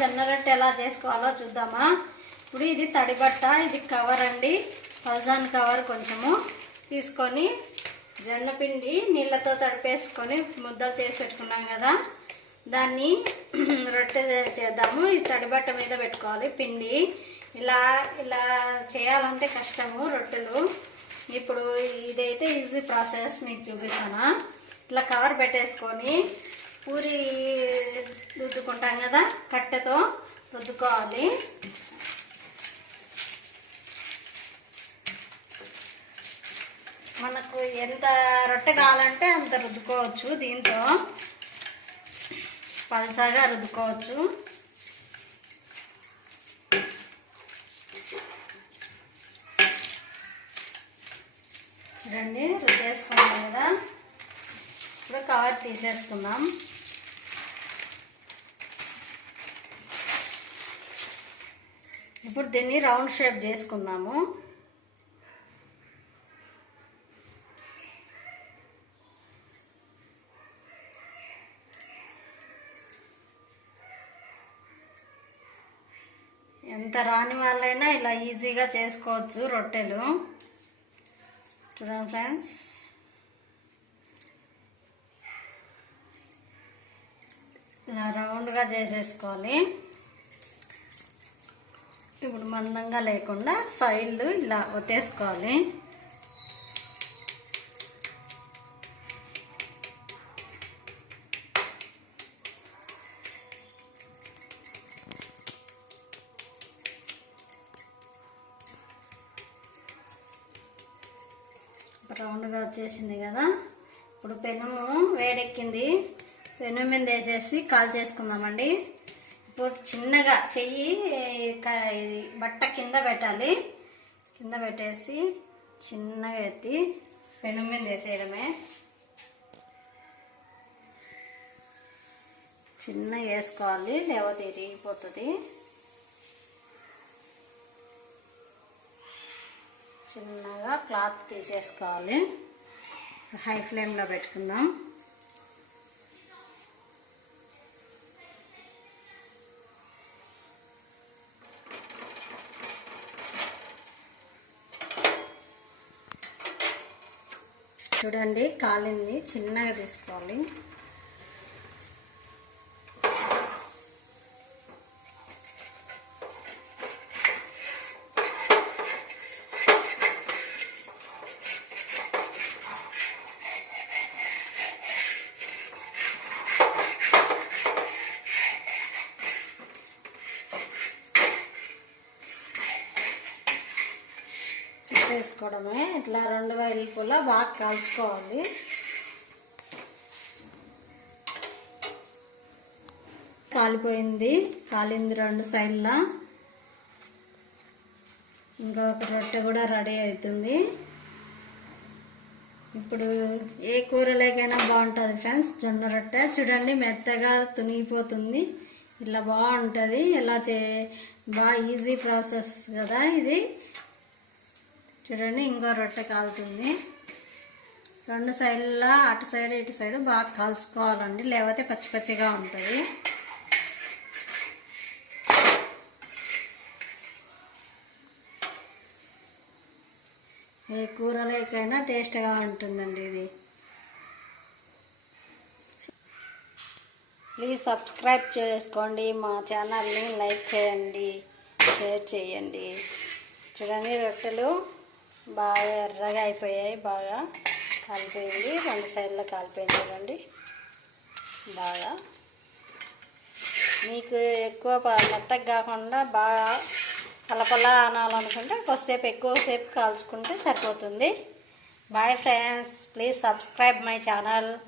జొన్న రొట్టె ఎలా చేసుకోవాలో చూద్దామా? ఇప్పుడు ఇది తడి బట్ట ఇది కవర్ అండి. పల్జాన్ కవర్ కొంచెము తీసుకొని జొన్న పిండి నీళ్ళతో తడిపేసుకొని ముద్దలు చేసి పెట్టుకున్నాం కదా. దాన్ని రొట్టె చేద్దాము. ఈ తడి బట్ట మీద పెట్టుకోవాలి పిండి. ఇలా ఇలా చేయాలంటే కష్టము రొట్టెలు. ఇప్పుడు ఇదైతే ఈజీ ప్రాసెస్ మీకు చూపిస్తాను. ఇట్లా కవర్ పెట్టేసుకొని పూరి రుద్దుకుంటాం కదా కట్టెతో రుద్దుకోవాలి. మనకు ఎంత రొట్టె కావాలంటే అంత రుద్దుకోవచ్చు దీంతో. పలసాగా రుద్దుకోవచ్చు. చూడండి రుద్దేసుకున్నాం కదా. ఇప్పుడు కవర్ తీసేసుకుందాం. ఇప్పుడు దీన్ని రౌండ్ షేప్ చేసుకుందాము. ఎంత రాని వాళ్ళైనా ఇలా ఈజీగా చేసుకోవచ్చు రొట్టెలు. చూడండి ఫ్రెండ్స్. ఇలా రౌండ్గా చేసేసుకోవాలి. ఇప్పుడు మందంగా లేకుండా సైడ్లు ఇలా ఒత్తేసుకోవాలి. రౌండ్గా వచ్చేసింది కదా. ఇప్పుడు పెనుము వేడెక్కింది. పెను మీద వేసేసి కాల్ చేసుకుందామండి. ఇప్పుడు చిన్నగా చెయ్యి ఇది బట్ట కింద పెట్టాలి. కింద పెట్టేసి చిన్నగా ఎత్తి పెను మీద వేసేయడమే. చిన్నగా వేసుకోవాలి లేకపోతే ఇరిగిపోతుంది. చిన్నగా క్లాత్ తీసేసుకోవాలి. హై ఫ్లేమ్లో పెట్టుకుందాం. చూడండి కాలింది చిన్నగా తీసుకోవాలి. వేసుకోవడమే ఇట్లా రెండు వైపులా బాగా కాల్చుకోవాలి. కాలిపోయింది. కాలింది రెండు సైడ్లా. ఇంకొక రొట్టె కూడా రెడీ అవుతుంది. ఇప్పుడు ఏ కూరలేకైనా బాగుంటుంది ఫ్రెండ్స్. జొన్న రొట్టె. చూడండి మెత్తగా తునిగిపోతుంది. ఇలా బాగుంటుంది. ఇలా చే బాగా ఈజీ ప్రాసెస్ కదా ఇది. చూడండి ఇంకో రొట్టె కాలుతుంది. రెండు సైడ్లా అటు సైడ్ ఇటు సైడ్ బాగా కాల్చుకోవాలండి. లేకపోతే పచ్చి పచ్చిగా ఉంటుంది. ఏ కూరలేకైనా టేస్ట్గా ఉంటుందండి ఇది. ప్లీజ్ సబ్స్క్రైబ్ చేసుకోండి. మా ఛానల్ని లైక్ చేయండి షేర్ చేయండి. చూడండి రొట్టెలు. బాగా ఎర్రగా అయిపోయాయి బాగా కాలిపోయింది. రెండు సైడ్లో కాలిపోయింది చూడండి. బాగా. మీకు ఎక్కువ మెత్తగా కాకుండా బాగా కలపలా అనాలనుకుంటే కొద్దిసేపు ఎక్కువసేపు కాల్చుకుంటే సరిపోతుంది. Bye friends please subscribe my channel